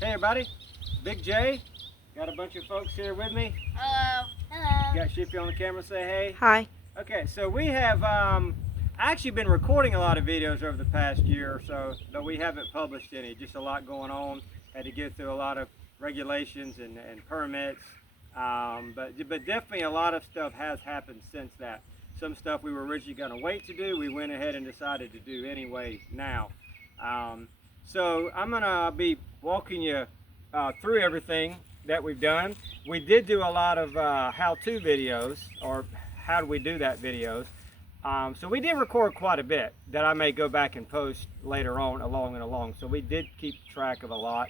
Hey everybody, Big J. Got a bunch of folks here with me. Hello. Hello. Got Shippy on the camera, say hey. Hi. Okay, so we have actually been recording a lot of videos over the past year or so, but we haven't published any. Just a lot going on. Had to get through a lot of regulations and permits. But definitely a lot of stuff has happened since that. Some stuff we were originally going to wait to do, we went ahead and decided to do anyway now. So I'm going to be walking you through everything that we've done. We did do a lot of how-to videos, or how do we do that videos. So we did record quite a bit that I may go back and post later on along. So we did keep track of a lot,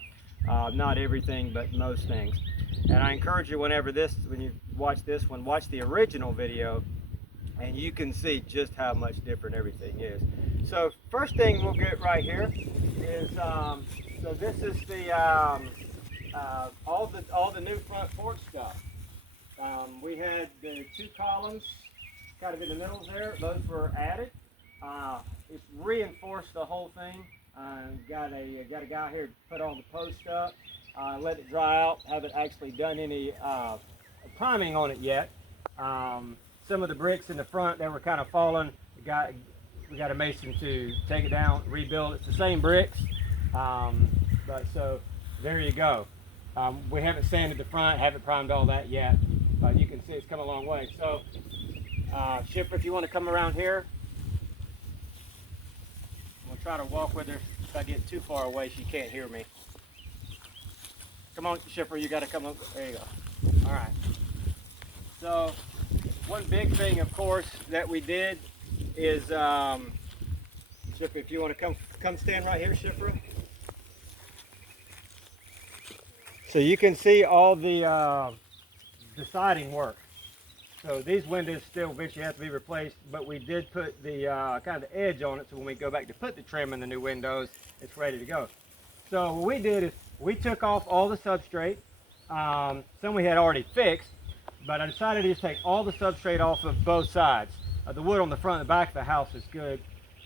not everything, but most things. And I encourage you when you watch this one, watch the original video, and you can see just how much different everything is. So first thing we'll get right here is, so this is the all the new front porch stuff. We had the 2 columns kind of in the middle there. Those were added. It's reinforced the whole thing. Got a guy here to put all the posts up, let it dry out. Haven't actually done any priming on it yet. Some of the bricks in the front that were kind of falling, we got a mason to take it down, rebuild. It's the same bricks, but so there you go. We haven't sanded the front, haven't primed all that yet, but you can see it's come a long way. So, Shipper, if you want to come around here, we'll try to walk with her. If I get too far away, she can't hear me. Come on, Shipper, you got to come up. There you go. All right. So, one big thing, of course, that we did is, Shipper, if you want to come stand right here, Shipper. So you can see all the siding work. So these windows still eventually have to be replaced, but we did put the kind of the edge on it, so when we go back to put the trim in the new windows, it's ready to go. So what we did is we took off all the substrate. Some we had already fixed, but I decided to just take all the substrate off of both sides. The wood on the front and the back of the house is good.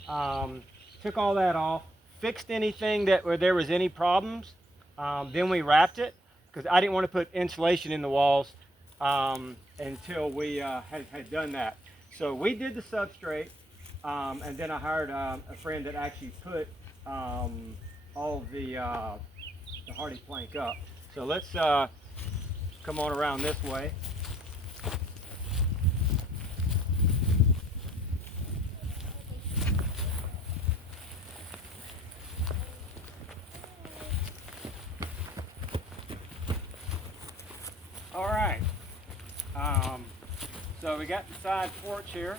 Took all that off, fixed anything where there was any problems. Then we wrapped it, because I didn't want to put insulation in the walls until we had done that. So we did the substrate, and then I hired a friend that actually put all the hardy plank up. So let's come on around this way. All right, so we got the side porch here,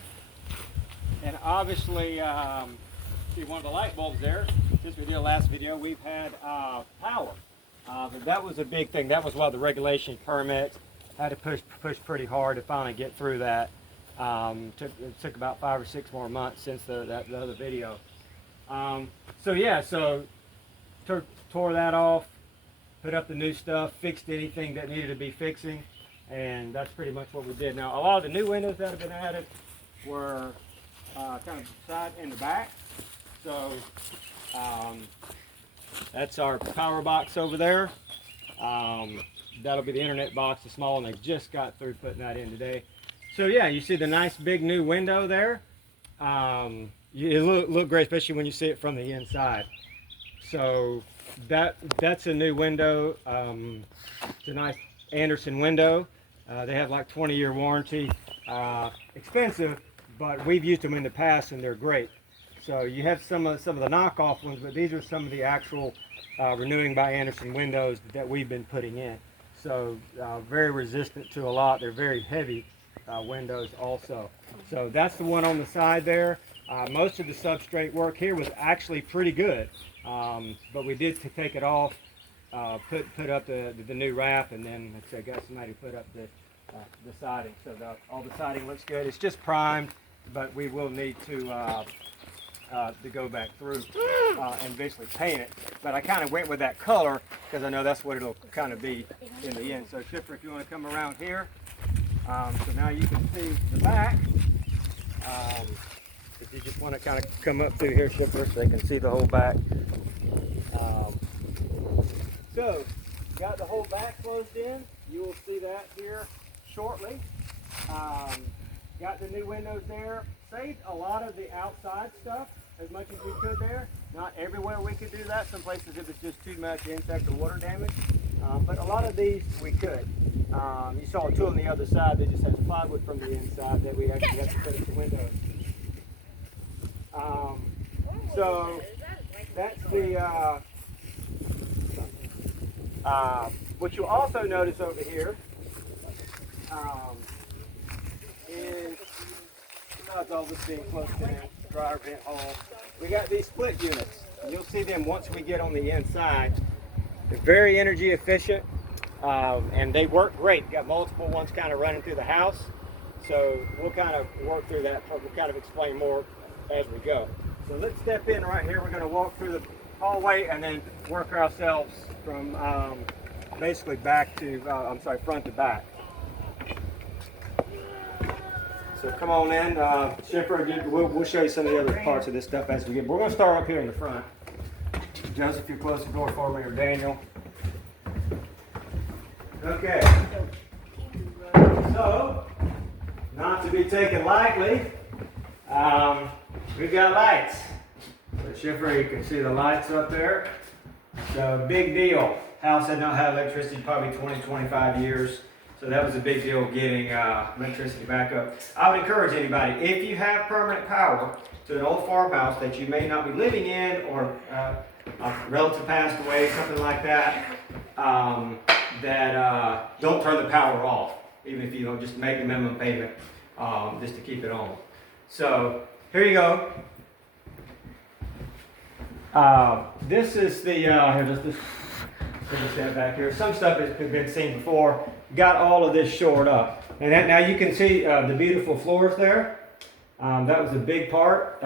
and obviously, see one of the light bulbs there. Since we did the last video, we've had power, but that was a big thing. That was one of the regulation permits. Had to push pretty hard to finally get through that. It took about 5 or 6 more months since the other video. So yeah, so tore that off. Put up the new stuff, fixed anything that needed to be fixing, and that's pretty much what we did. Now, a lot of the new windows that have been added were kind of side and the back. So that's our power box over there. That'll be the internet box, the small one. They just got through putting that in today. So yeah, you see the nice big new window there. It look great, especially when you see it from the inside. So that's a new window. It's a nice Anderson window. They have like 20-year warranty. Expensive, but we've used them in the past and they're great. So you have some of the knockoff ones, but these are some of the actual renewing by Anderson windows that we've been putting in. So very resistant to a lot. They're very heavy windows also. So that's the one on the side there. Most of the substrate work here was actually pretty good. But we did take it off, put up the new wrap, and then like I said, got somebody to put up the siding. So all the siding looks good. It's just primed, but we will need to go back through and basically paint it. But I kind of went with that color because I know that's what it'll kind of be in the end. So Shipper, if you want to come around here, so now you can see the back. If you just want to kind of come up through here, Shipper, so they can see the whole back. So closed in. You will see that here shortly. Got the new windows there. Saved a lot of the outside stuff as much as we could there. Not everywhere we could do that. Some places it was just too much insect or water damage. But a lot of these we could. You saw two on the other side. They just had plywood from the inside that we actually had to put in the windows. So that's the, what you'll also notice over here is, besides all this being close to the dryer vent hole, we got these split units. And you'll see them once we get on the inside. They're very energy efficient, and they work great. Got multiple ones kind of running through the house. So we'll kind of work through that. We'll kind of explain more as we go. So let's step in right here. We're going to walk through the hallway and then work ourselves from basically back to, front to back. So come on in. Schiffer, we'll show you some of the other parts of this stuff as we get. We're going to start up here in the front. Joseph, you close the door for me, or Daniel. Okay. So, not to be taken lightly, we've got lights. So Schiffer, you can see the lights up there. So big deal. House had not had electricity probably 20, 25 years. So that was a big deal getting electricity back up. I would encourage anybody, if you have permanent power to an old farmhouse that you may not be living in, or a relative passed away, something like that, don't turn the power off, even if you don't, just make the minimum payment just to keep it on. So here you go. This is the, here, just stand back here. Some stuff has been seen before. Got all of this shored up. And that, now you can see the beautiful floors there. That was a big part.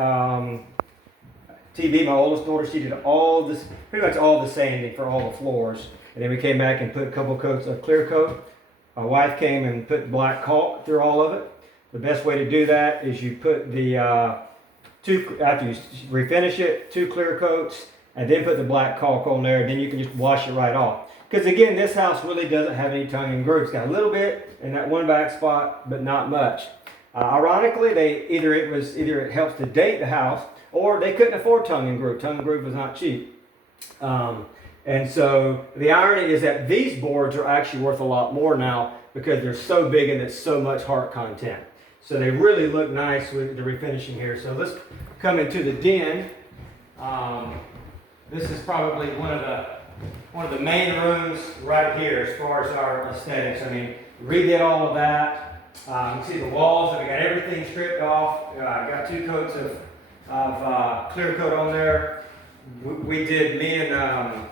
TB, my oldest daughter, she did all this, pretty much all the sanding for all the floors. And then we came back and put a couple coats of clear coat. My wife came and put black caulk through all of it. The best way to do that is you put the after you refinish it, 2 clear coats, and then put the black caulk on there, and then you can just wash it right off. Because again, this house really doesn't have any tongue and groove. It's got a little bit in that one back spot, but not much. Ironically, either it helps to date the house, or they couldn't afford tongue and groove. Tongue and groove was not cheap. And so the irony is that these boards are actually worth a lot more now because they're so big and it's so much heart content. So they really look nice with the refinishing here. So let's come into the den. This is probably one of the main rooms right here as far as our aesthetics. I mean, redid all of that. You can see the walls, and we got everything stripped off. Got 2 coats of clear coat on there. We did, me and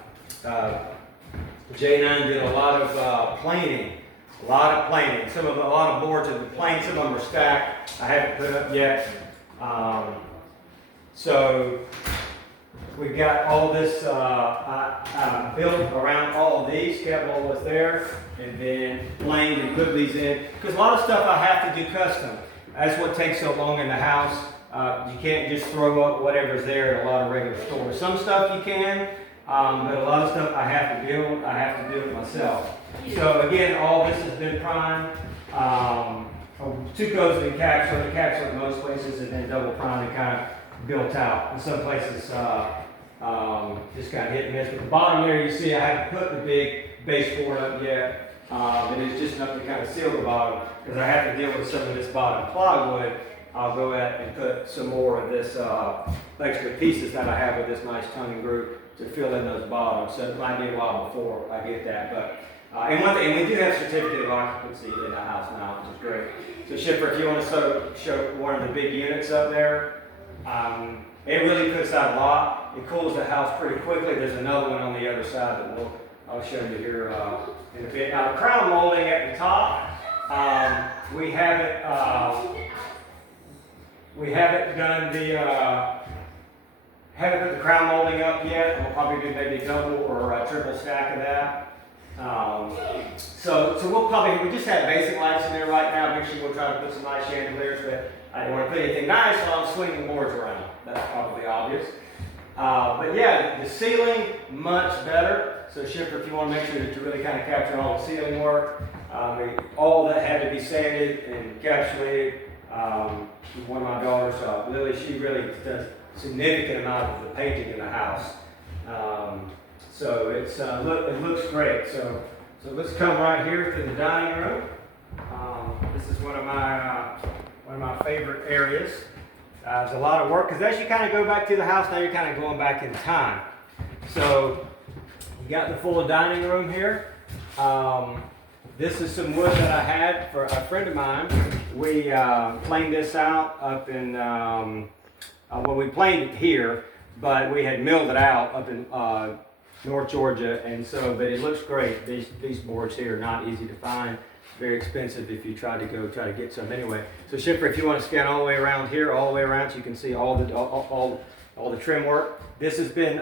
J9 did a lot of planing. A lot of boards have been planed. Some of them are stacked. I haven't put up yet. So we've got all this built around all of these, kept all this there, and then planed and put these in. Because a lot of stuff I have to do custom. That's what takes so long in the house. You can't just throw up whatever's there at a lot of regular stores. Some stuff you can, but a lot of stuff I have to build. I have to do it myself. So again, all this has been primed. 2 coats of encapsulate in most places, and then double primed and kind of built out. In some places, just kind of hit and miss. But the bottom there, you see, I haven't put the big baseboard up yet. And it's just enough to kind of seal the bottom, because I have to deal with some of this bottom plywood. I'll go ahead and put some more of this extra pieces that I have with this nice tongue and groove to fill in those bottoms. So it might be a while before I get that. But and we do have certificate of occupancy in the house now, which is great. So Schiffer, if you want to show one of the big units up there, it really puts out a lot. It cools the house pretty quickly. There's another one on the other side that I'll show you here in a bit. Now the crown molding at the top, we haven't done the haven't put the crown molding up yet. We'll probably do maybe a double or a triple stack of that. So we just have basic lights in there right now. Make sure we'll try to put some nice chandeliers, but I don't want to put anything nice while I'm swinging boards around. That's probably obvious. But yeah, the ceiling, much better. So Shifter, if you want to make sure that you're really kind of capturing all the ceiling work, all that had to be sanded and encapsulated. One of my daughters, Lily, she really does a significant amount of the painting in the house. So it's it looks great. So let's come right here to the dining room. This is one of my favorite areas. There's a lot of work because as you kind of go back to the house, now you're kind of going back in time. So you got the full dining room here. This is some wood that I had for a friend of mine. We planed this out up in, well, we planed it here, but we had milled it out up in North Georgia, and so, but it looks great. These boards here are not easy to find. Very expensive if you try to get some anyway. So Shifter, if you want to scan all the way around here, all the way around, so you can see all the trim work. This has been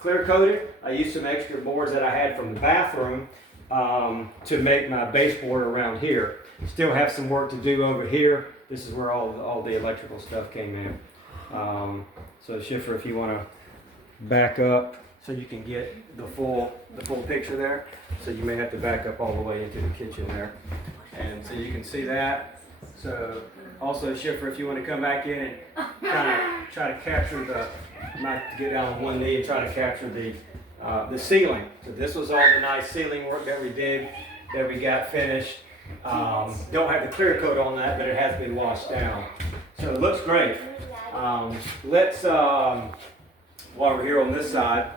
clear coated. I used some extra boards that I had from the bathroom to make my baseboard around here. Still have some work to do over here. This is where all the electrical stuff came in. So Shifter, if you want to back up so you can get the full picture there. So you may have to back up all the way into the kitchen there. And so you can see that. So also Shifter, if you want to come back in and kind of try to capture might get down on one knee and try to capture the ceiling. So this was all the nice ceiling work that we did, that we got finished. Don't have the clear coat on that, but it has been washed down. So it looks great. Let's, while we're here on this side,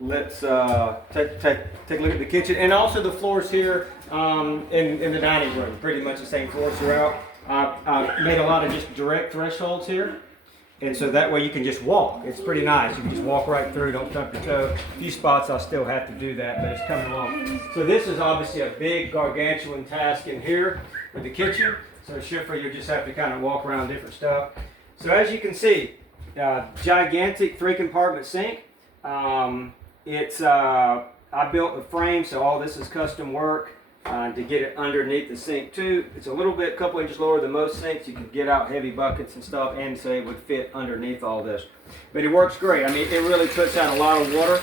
let's take a look at the kitchen and also the floors here in the dining room. Pretty much the same floors throughout. I made a lot of just direct thresholds here. And so that way you can just walk. It's pretty nice. You can just walk right through, don't stump your toe. A few spots I'll still have to do that, but it's coming along. So this is obviously a big gargantuan task in here with the kitchen. So Shifter, you just have to kind of walk around different stuff. So as you can see, gigantic 3-compartment sink. I built the frame, so all this is custom work to get it underneath the sink too. It's a couple inches lower than most sinks. You can get out heavy buckets and stuff, and so it would fit underneath all this. But it works great. I mean, it really puts out a lot of water.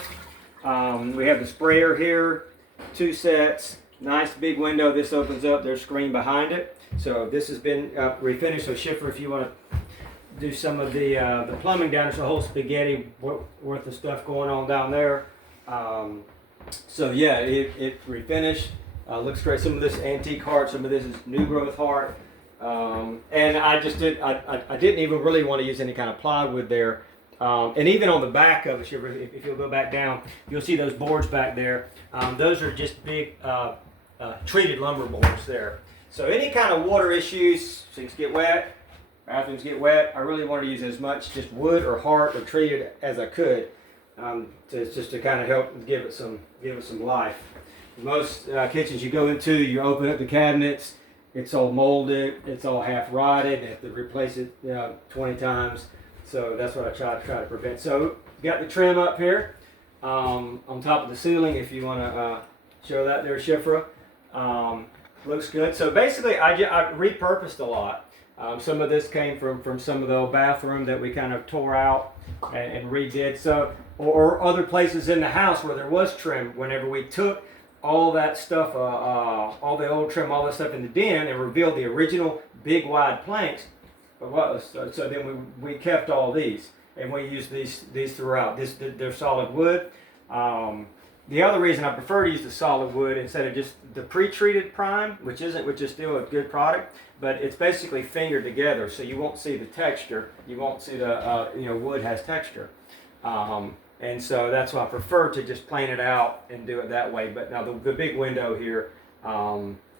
We have the sprayer here, 2 sets, nice big window. This opens up. There's a screen behind it. So this has been refinished. So Shifter, if you want to do some of the plumbing down, there's a whole spaghetti worth of stuff going on down there. So yeah, it refinished. Looks great. Some of this antique heart, some of this is new growth heart. And I didn't even really want to use any kind of plywood there. And even on the back of it, if you'll go back down, you'll see those boards back there. Those are just big treated lumber boards there. So any kind of water issues, sinks get wet, bathrooms get wet, I really wanted to use as much just wood or heart or treated as I could, just to kind of help give it some life. Most kitchens you go into, you open up the cabinets, it's all molded, it's all half rotted, you have to replace it 20 times. So that's what I try to prevent. So got the trim up here on top of the ceiling, if you want to show that there, Shifra. Looks good. So basically I repurposed a lot. Some of this came from some of the old bathroom that we kind of tore out and redid. So, or other places in the house where there was trim, whenever we took all that stuff, all the old trim, all that stuff in the den and revealed the original big wide planks. So then we kept all these and we used these throughout. They're solid wood. The other reason I prefer to use the solid wood instead of just the pre-treated prime, which is still a good product, but it's basically fingered together, so you won't see the texture. You won't see the wood has texture. And so that's why I prefer to just plane it out and do it that way. But now the big window here,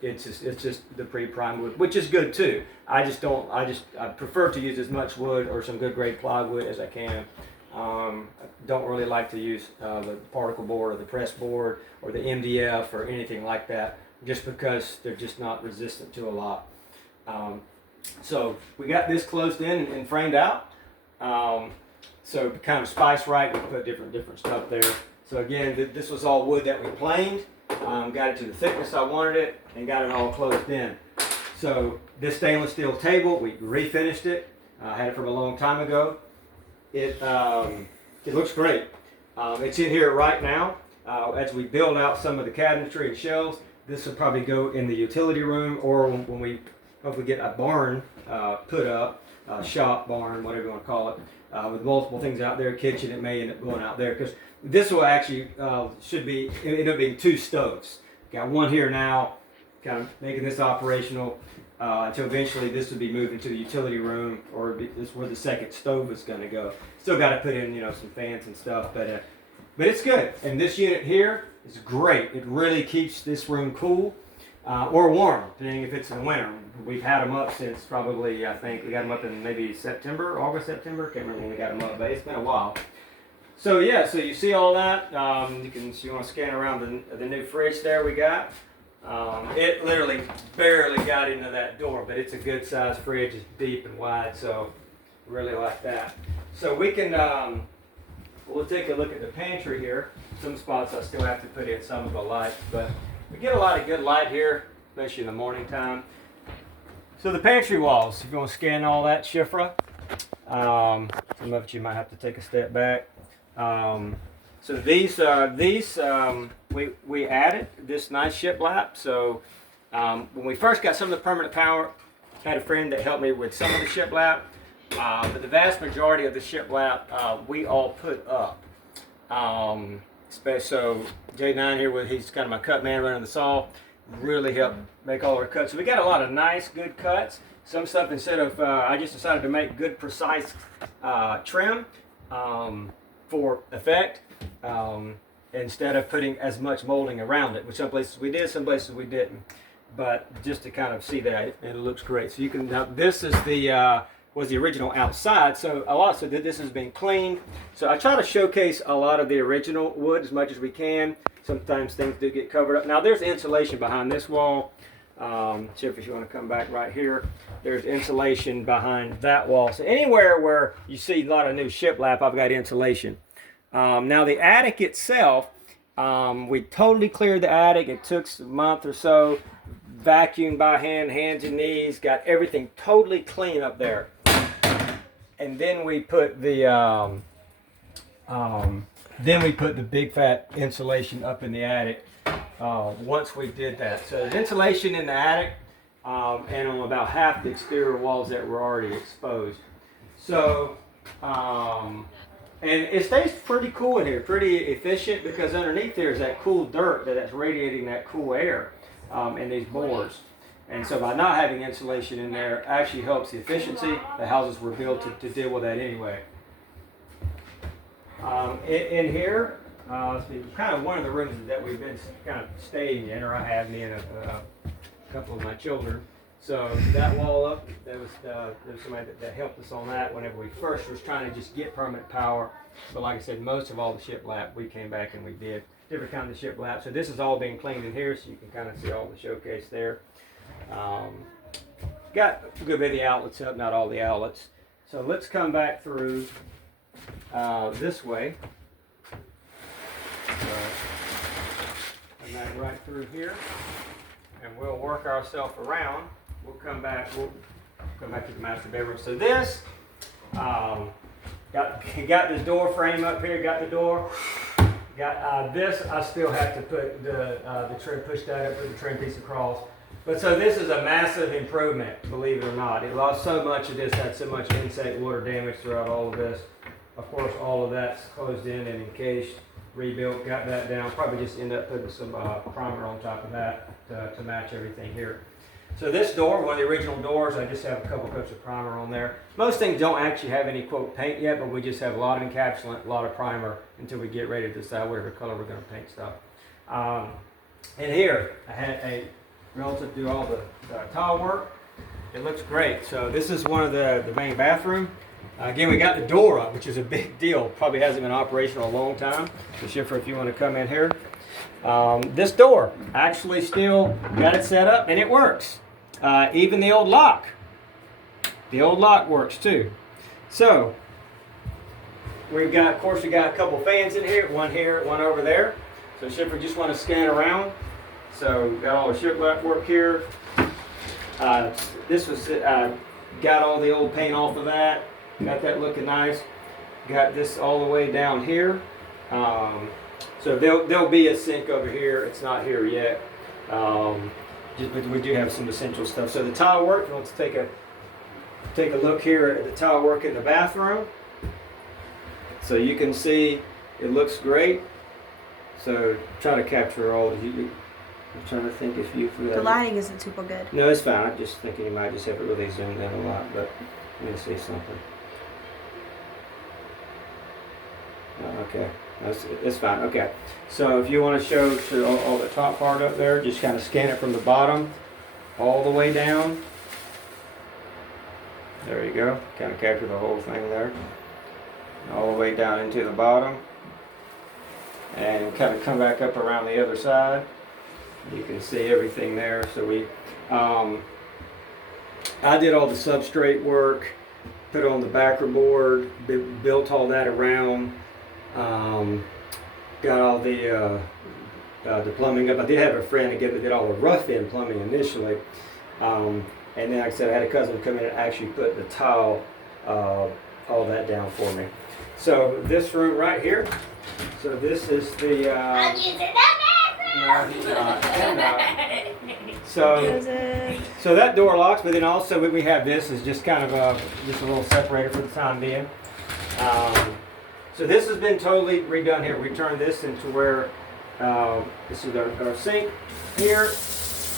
it's just the pre-prime wood, which is good too. I prefer to use as much wood or some good grade plywood as I can. Don't really like to use the particle board or the press board or the MDF or anything like that, just because they're just not resistant to a lot. So we got this closed in and framed out. So kind of spiced right, we put different stuff there. So again, this was all wood that we planed, got it to the thickness I wanted it, and got it all closed in. So this stainless steel table, we refinished it. I had it from a long time ago. It It looks great. It's in here right now. As we build out some of the cabinetry and shelves, this will probably go in the utility room, or when we hopefully get a barn put up, shop, barn, whatever you want to call it, with multiple things out there, kitchen, it may end up going out there, because this will actually should be, end up being 2 stoves. Got one here now, kind of making this operational until eventually this will be moved into the utility room, or this is where the second stove is going to go. Still got to put in, you know, some fans and stuff, but it's good. And this unit here is great. It really keeps this room cool or warm, depending if it's in the winter. We've had them up since probably, I think we got them up in maybe September, August, September. Can't remember when we got them up, but it's been a while. So yeah, so you see all that. You want to scan around the new fridge there we got. It literally barely got into that door, but it's a good size fridge. It's deep and wide, so really like that. So we can, we'll take a look at the pantry here. Some spots I still have to put in some of the lights, but we get a lot of good light here, especially in the morning time. So the pantry walls, if you want to scan all that, Shifra, some of it you might have to take a step back. So these we added this nice shiplap. So when we first got some of the permanent power, I had a friend that helped me with some of the shiplap, but the vast majority of the shiplap we all put up. So J9 here, he's kind of my cut man running the saw, really helped make all our cuts. So we got a lot of nice, good cuts. Some stuff, instead of, I just decided to make good, precise trim for effect, instead of putting as much molding around it, which some places we did, some places we didn't. But just to kind of see that, and it looks great. So you can, now this is the, was the original outside, so a lot, so this has been cleaned. So I try to showcase a lot of the original wood as much as we can. Sometimes things do get covered up. Now there's insulation behind this wall. Chip, if you want to come back right here, there's insulation behind that wall. So anywhere where you see a lot of new shiplap, I've got insulation. Now the attic itself, we totally cleared the attic. It took a month or so, vacuumed by hand, hands and knees, got everything totally clean up there. And then we put the big fat insulation up in the attic. Once we did that, so there's insulation in the attic, and on about half the exterior walls that were already exposed. So, and it stays pretty cool in here, pretty efficient, because underneath there is that cool dirt that's radiating that cool air in these boards. And so by not having insulation in there actually helps the efficiency. The houses were built to deal with that anyway. In here, kind of one of the rooms that we've been kind of staying in, or I have, me and a couple of my children. So that wall up, there was somebody that helped us on that whenever we first was trying to just get permanent power. But like I said, most of all the shiplap, we came back and we did different kinds of shiplap. So this is all being cleaned in here, so you can kind of see all the showcase there. Got a good bit of the outlets up, not all the outlets. So let's come back through this way. Come back right through here, and we'll work ourselves around. We'll come back to the master bedroom. So this, got this door frame up here, got the door. Got this, I still have to put the trim, push that up, put the trim piece across. But so this is a massive improvement, believe it or not. It lost so much of this, had so much insect water damage throughout all of this. Of course, all of that's closed in and encased, rebuilt, got that down. Probably just end up putting some primer on top of that to match everything here. So this door, one of the original doors, I just have a couple coats of primer on there. Most things don't actually have any, quote, paint yet, but we just have a lot of encapsulant, a lot of primer until we get ready to decide whatever color we're going to paint stuff. And here, I had a relative do all the tile work. It looks great. So this is one of the main bathroom. Again, we got the door up, which is a big deal. Probably hasn't been operational a long time. So Schiffer, if you want to come in here. This door, actually still got it set up and it works. Even the old lock. The old lock works too. So, we've got, of course, we got a couple fans in here, one over there. So Schiffer, just want to scan around. So got all the shiplap work here. This was got all the old paint off of that. Got that looking nice. got this all the way down here. So there'll be a sink over here. It's not here yet. But we do have some essential stuff. So the tile work, let's take a look here at the tile work in the bathroom. So you can see it looks great. So try to capture all of you. I'm trying to think if you... The lighting isn't super good. No, it's fine. I'm just thinking you might just have it really zoomed in a lot, but let me see something. Okay, it's fine. Okay, so if you want to show all the top part up there, just kind of scan it from the bottom all the way down. There you go. Kind of capture the whole thing there. All the way down into the bottom. And kind of come back up around the other side. You can see everything there. So I did all the substrate work, put on the backer board, built all that around, got all the plumbing up. I did have a friend again that did all the rough-in plumbing initially, and then like I said, I had a cousin come in and actually put the tile, all that down for me. So this room right here. So this is the. I'm using the bathroom. So that door locks, but then also we have this is just kind of just a little separator for the time being. So this has been totally redone here. We turned this into where this is our sink here.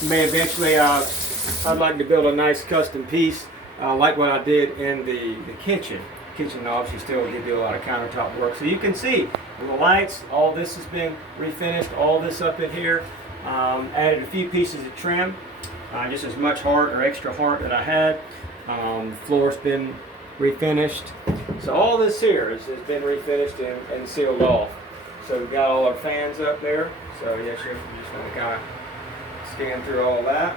May eventually I'd like to build a nice custom piece like what I did in the kitchen. Kitchen obviously still give you a lot of countertop work. So you can see the lights, all this has been refinished, all this up in here. Added a few pieces of trim, just as much heart or extra heart that I had. The floor's been refinished. So all this here has been refinished and sealed off. So we've got all our fans up there. So yes, you just want to kind of scan through all that.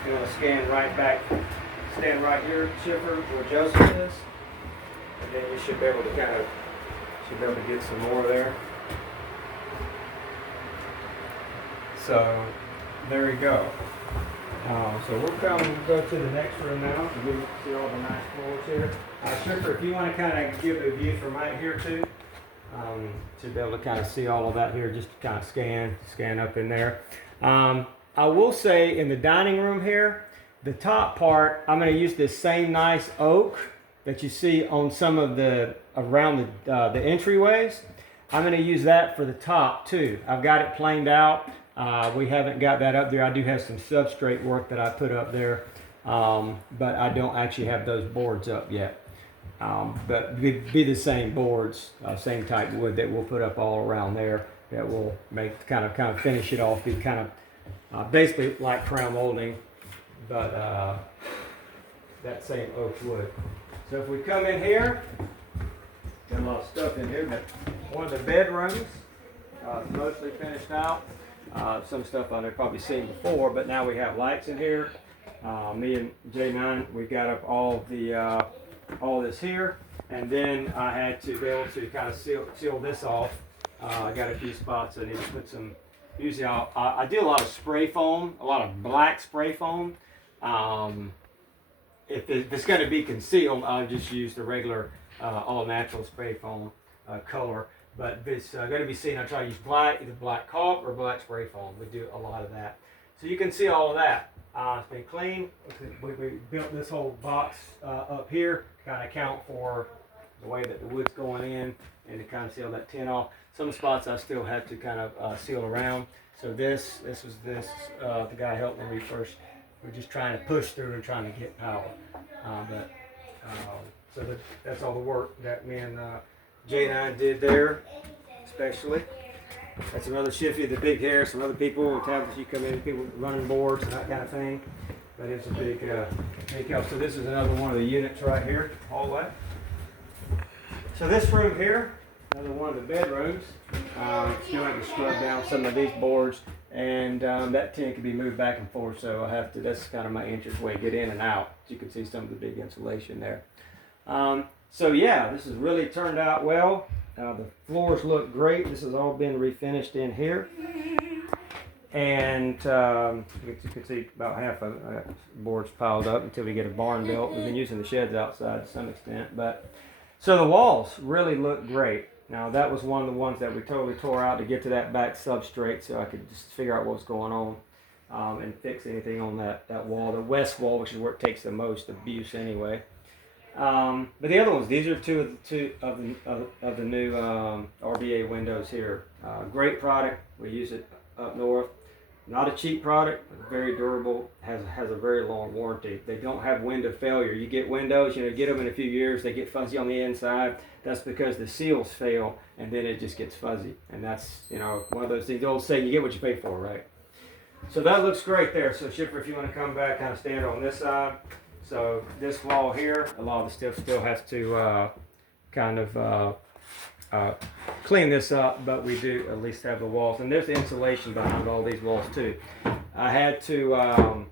If you want to scan right back, stand right here, Chipper, where Joseph is. And then you should be able to get some more there. So there you go. So we're going to go to the next room now. So we see all the nice floors here. Chipper, if you want to kind of give a view from right here too, to be able to kind of see all of that here, just to kind of scan up in there. I will say in the dining room here, the top part, I'm going to use this same nice oak that you see on some of around the entryways. I'm going to use that for the top too. I've got it planed out. We haven't got that up there. I do have some substrate work that I put up there, but I don't actually have those boards up yet. But be the same boards, same type wood that we'll put up all around there. That will make kind of finish it off. Be kind of basically like crown molding, but that same oak wood. So if we come in here, got a lot of stuff in here, but one of the bedrooms, mostly finished out. Some stuff I've probably seen before, but now we have lights in here. Me and J9, we got up all this here, and then I had to be able to kind of seal this off. I got a few spots I need to put some. Usually I do a lot of spray foam, a lot of black spray foam. If it's going to be concealed, I'll just use the regular all natural spray foam color. But if it's going to be seen, I try to use either black caulk or black spray foam. We do a lot of that. So you can see all of that. It's been clean. We built this whole box up here to kind of account for the way that the wood's going in and to kind of seal that tin off. Some spots I still have to kind of seal around. So this was the guy helped me first. We're just trying to push through and trying to get power. So that's all the work that me and Jay and I did there, especially. That's another Shifty, the big hair. Some other people with tablets, you come in, people running boards and that kind of thing. But it's a big help. So this is another one of the units right here, hallway. So this room here, another one of the bedrooms. Still have to scrub down some of these boards, and that tin can be moved back and forth. So I have to. That's kind of my entranceway, get in and out. You can see some of the big insulation there. So yeah, this has really turned out well. The floors look great. This has all been refinished in here. And you can see about half of boards piled up until we get a barn built. We've been using the sheds outside to some extent. But So the walls really look great. Now that was one of the ones that we totally tore out to get to that back substrate so I could just figure out what was going on and fix anything on that wall. The west wall, which is where it takes the most abuse anyway. But the other ones, these are two of the new RBA windows here. Great product. We use it up north. Not a cheap product, but very durable, has a very long warranty. They don't have window failure. You get windows, you get them in a few years, they get fuzzy on the inside. That's because the seals fail and then it just gets fuzzy. And that's, one of those things, the old saying, you get what you pay for, right? So that looks great there. So Shipper, if you want to come back, kind of stand on this side. So this wall here, a lot of the stuff still has to clean this up, but we do at least have the walls. And there's the insulation behind all these walls too. I had to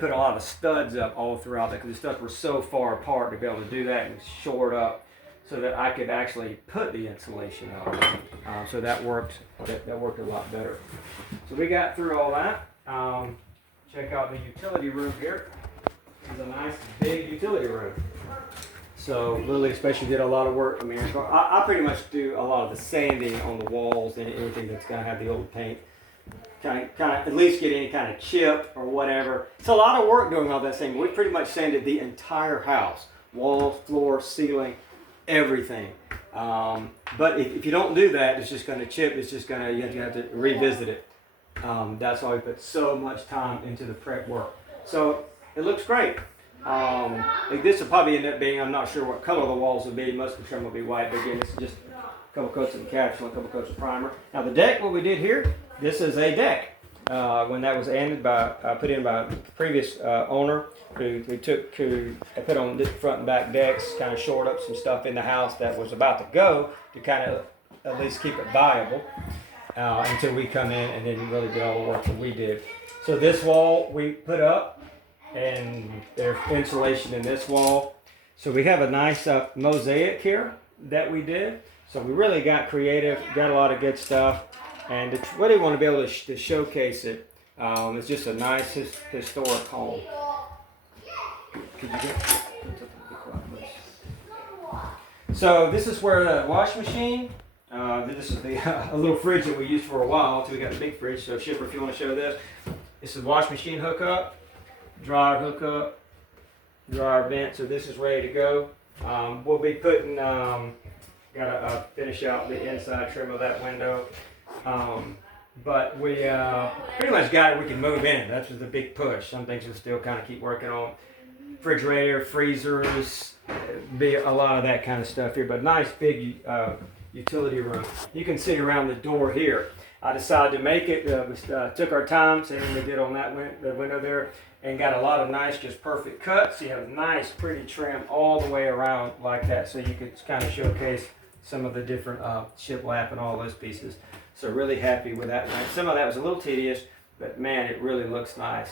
put a lot of studs up all throughout that because the studs were so far apart to be able to do that and shore it up so that I could actually put the insulation up. So that worked. That worked a lot better. So we got through all that. Check out the utility room here. This is a nice big utility room. So Lily especially did a lot of work. I mean, I pretty much do a lot of the sanding on the walls and anything that's gonna have the old paint. Kind of at least get any kind of chip or whatever. It's a lot of work doing all that thing. We pretty much sanded the entire house. Walls, floor, ceiling, everything. But if you don't do that, it's just gonna chip. It's just gonna, you have to revisit it. That's why we put so much time into the prep work. So it looks great. Like this will probably end up being, I'm not sure what color the walls will be. Most of the trim will be white, but again, it's just a couple coats of encapsulant, a couple coats of primer. Now the deck, what we did here, this is a deck. When that was put in by a previous owner who put on the front and back decks, kind of shored up some stuff in the house that was about to go to kind of at least keep it viable until we come in and then really did all the work that we did. So this wall we put up, and there's insulation in this wall. So we have a nice mosaic here that we did. So we really got creative, got a lot of good stuff, and really want to be able to showcase it. It's just a nice historic home. Could you get? So this is where the wash machine. This is a little fridge that we used for a while until we got the big fridge. So Shipper, if you want to show this, this is wash machine hookup. Dryer hookup, dryer vent, so this is ready to go. We'll be putting, gotta finish out the inside trim of that window. But we pretty much got it, we can move in. That's just the big push. Some things we'll still kind of keep working on. Refrigerator, freezers, be a lot of that kind of stuff here, but nice big utility room. You can see around the door here. I decided to make it, we took our time, same thing we did on the window there, and got a lot of nice, just perfect cuts. You have a nice, pretty trim all the way around like that, so you could kind of showcase some of the different shiplap and all those pieces. So really happy with that. Some of that was a little tedious, but man, it really looks nice.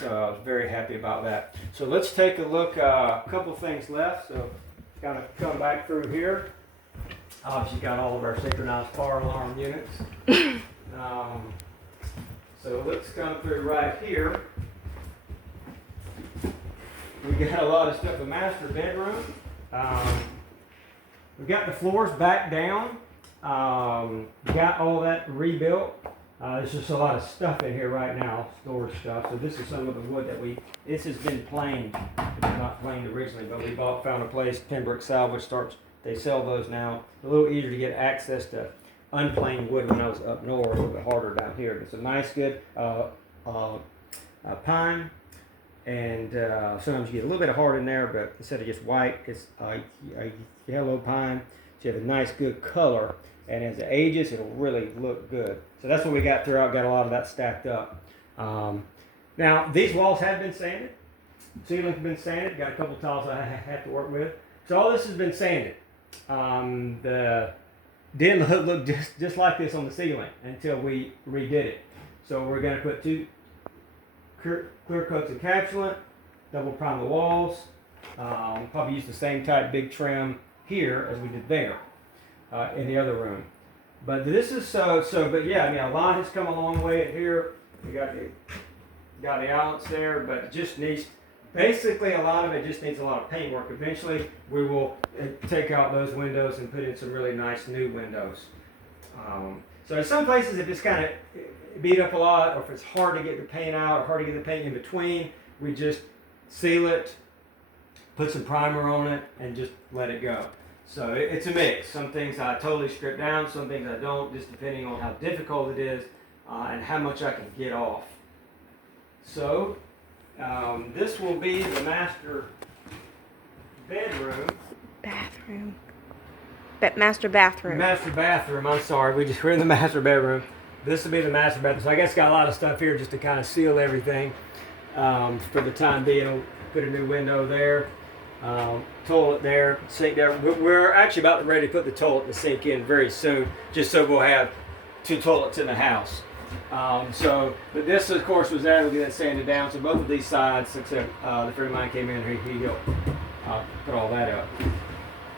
So I was very happy about that. So let's take a look, a couple things left. So kind of come back through here. Obviously got all of our synchronized fire alarm units. So let's come through right here. We got a lot of stuff, the master bedroom. We got the floors back down. Got all that rebuilt. There's just a lot of stuff in here right now, storage stuff. So this is some of the wood that this has been planed. It was not planed originally, but we found a place, Pembroke Salvage they sell those now. A little easier to get access to unplaned wood when I was up north, a little bit harder down here. But it's a nice, good pine. And sometimes you get a little bit of hard in there, but instead of just white, it's a yellow pine. So you have a nice, good color. And as it ages, it'll really look good. So that's what we got throughout. Got a lot of that stacked up. Now, these walls have been sanded. Ceiling's been sanded. Got a couple tiles I have to work with. So all this has been sanded. Didn't look just like this on the ceiling until we redid it. So we're going to put 2 clear coats of encapsulant, double prime the walls. Probably use the same type big trim here as we did there in the other room. But this is but yeah, I mean, a lot has come a long way here. We got the outlets there, but it just needs Basically, a lot of it just needs a lot of paint work. Eventually, we will take out those windows and put in some really nice new windows. So in some places, if it's kind of beat up a lot, or if it's hard to get the paint out, or hard to get the paint in between, we just seal it, put some primer on it, and just let it go. So it's a mix. Some things I totally strip down, some things I don't, just depending on how difficult it is and how much I can get off. So this will be the master bedroom. Master bathroom. Master bathroom, I'm sorry. We're in the master bedroom. This will be the master bathroom. So I guess got a lot of stuff here just to kind of seal everything for the time being. We'll put a new window there, toilet there, sink there. We're actually about ready to put the toilet and the sink in very soon, just so we'll have 2 toilets in the house. But this, of course, was added. We'll get that sanded down. So both of these sides, except the friend of mine came in here, he helped put all that up.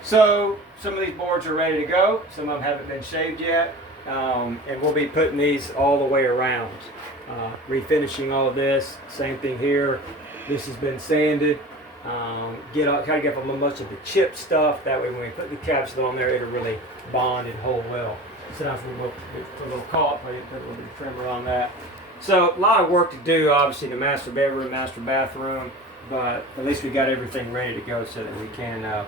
So some of these boards are ready to go. Some of them haven't been shaved yet. And we'll be putting these all the way around. Refinishing all of this. Same thing here. This has been sanded. Try to get off much of the chip stuff. That way when we put the capsule on there, it'll really bond and hold well. Sometimes we'll put a little caulk, put a little bit of trimmer on that. So a lot of work to do, obviously, in the master bedroom, master bathroom. But at least we got everything ready to go so that we can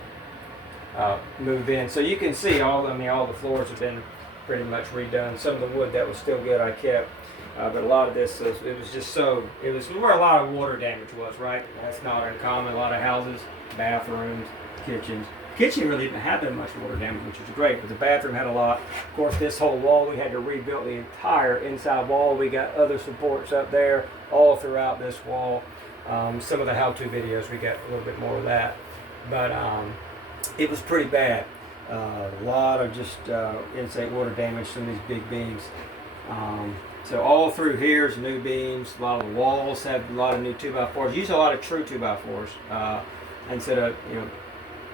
move in. So you can see all the floors have been pretty much redone. Some of the wood that was still good I kept, but a lot of this it was where a lot of water damage was, right? That's not uncommon. A lot of houses, bathrooms, kitchens. Kitchen really didn't have that much water damage, which was great, but the bathroom had a lot. Of course, this whole wall, we had to rebuild the entire inside wall. We got other supports up there all throughout this wall. Some of the how-to videos, we got a little bit more of that, but it was pretty bad. A lot of just insect water damage from these big beams. So all through here is new beams. A lot of the walls have a lot of new 2x4s. Use a lot of true 2x4s instead of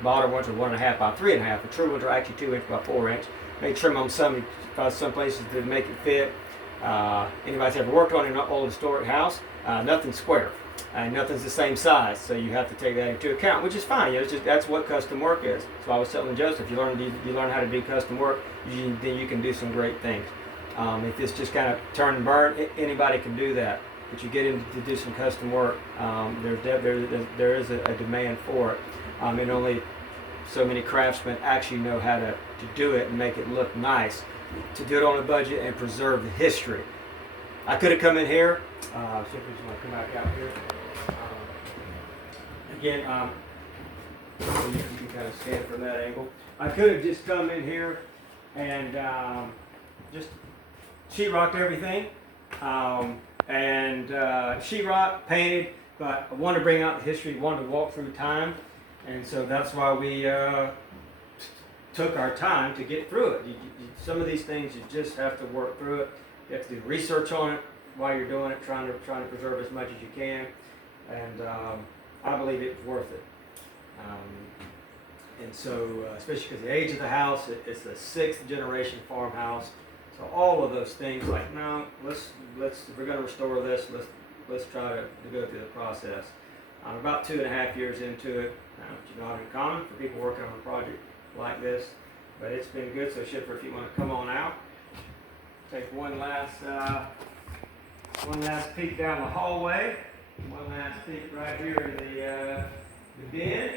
modern ones are 1.5 by 3.5. The true ones are actually 2 inch by 4 inch. May trim on some places to make it fit. Anybody's ever worked on an old historic house? Nothing's square. Nothing's the same size, so you have to take that into account, which is fine. That's what custom work is. So I was telling Joseph, you learn how to do custom work, then you can do some great things. If it's just kind of turn and burn, anybody can do that. But you get in to do some custom work, there is a demand for it, and only so many craftsmen actually know how to do it and make it look nice, to do it on a budget and preserve the history. I could have come in here. See if we just want to come back out here. Again, you can kind of stand from that angle. I could have just come in here and just sheetrocked everything, and sheetrock, painted, but I wanted to bring out the history, wanted to walk through time, and so that's why we took our time to get through it. Some of these things you just have to work through it. You have to do research on it while you're doing it, trying to preserve as much as you can, and I believe it's worth it. And so, especially because the age of the house, it's a 6th generation farmhouse. So all of those things, like, no, let's if we're going to restore this, let's try to go through the process. I'm about 2.5 years into it, which is not uncommon for people working on a project like this, but it's been good. So, Shipper, if you want to come on out, take one last peek down the hallway, one last peek right here in the den.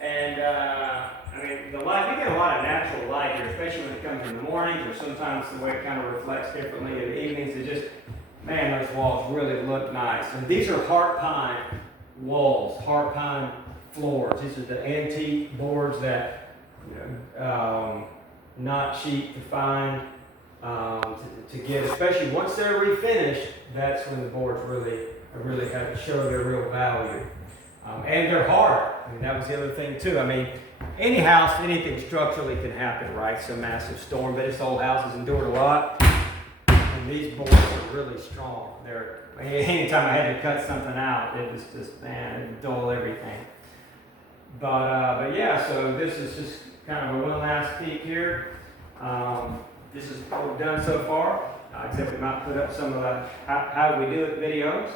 And I mean, the light, we get a lot of natural light here, especially when it comes in the mornings, or sometimes the way it kind of reflects differently in the evenings. It just, man, those walls really look nice. And these are heart pine walls, heart pine floors. These are the antique boards that, not cheap to find, to get, especially once they're refinished. That's when the boards really kind of show their real value. And they're hard. I mean, that was the other thing too. I mean, any house, anything structurally can happen, right? Some massive storm, but this old house has endured a lot. And these boards are really strong. Anytime I had to cut something out, it was just, man, it would dull everything. But yeah, so this is just kind of a one last peek here. This is what we've done so far, except we might put up some of the how we do it videos.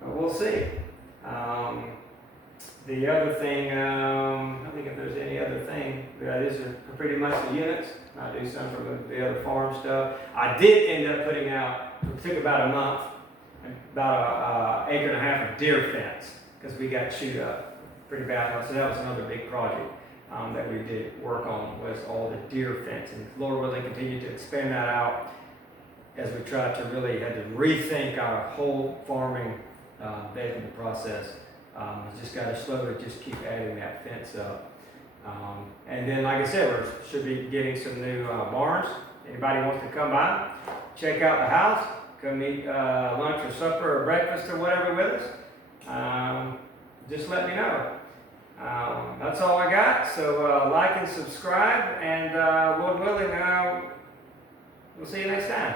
But we'll see. The other thing, I don't think if there's any other thing, these are pretty much the units. I do some from the other farm stuff. I did end up putting out, it took about a month, about an acre and a half of deer fence, because we got chewed up pretty bad. So that was another big project that we did work on, was all the deer fence. And Lord willing, continue to expand that out as we try to really had to rethink our whole farming vegetable process. We just got to slowly just keep adding that fence up. And then, like I said, we should be getting some new barns. Anybody wants to come by, check out the house, come eat lunch or supper or breakfast or whatever with us, just let me know. That's all I got. So like and subscribe, and Lord willing, we'll see you next time.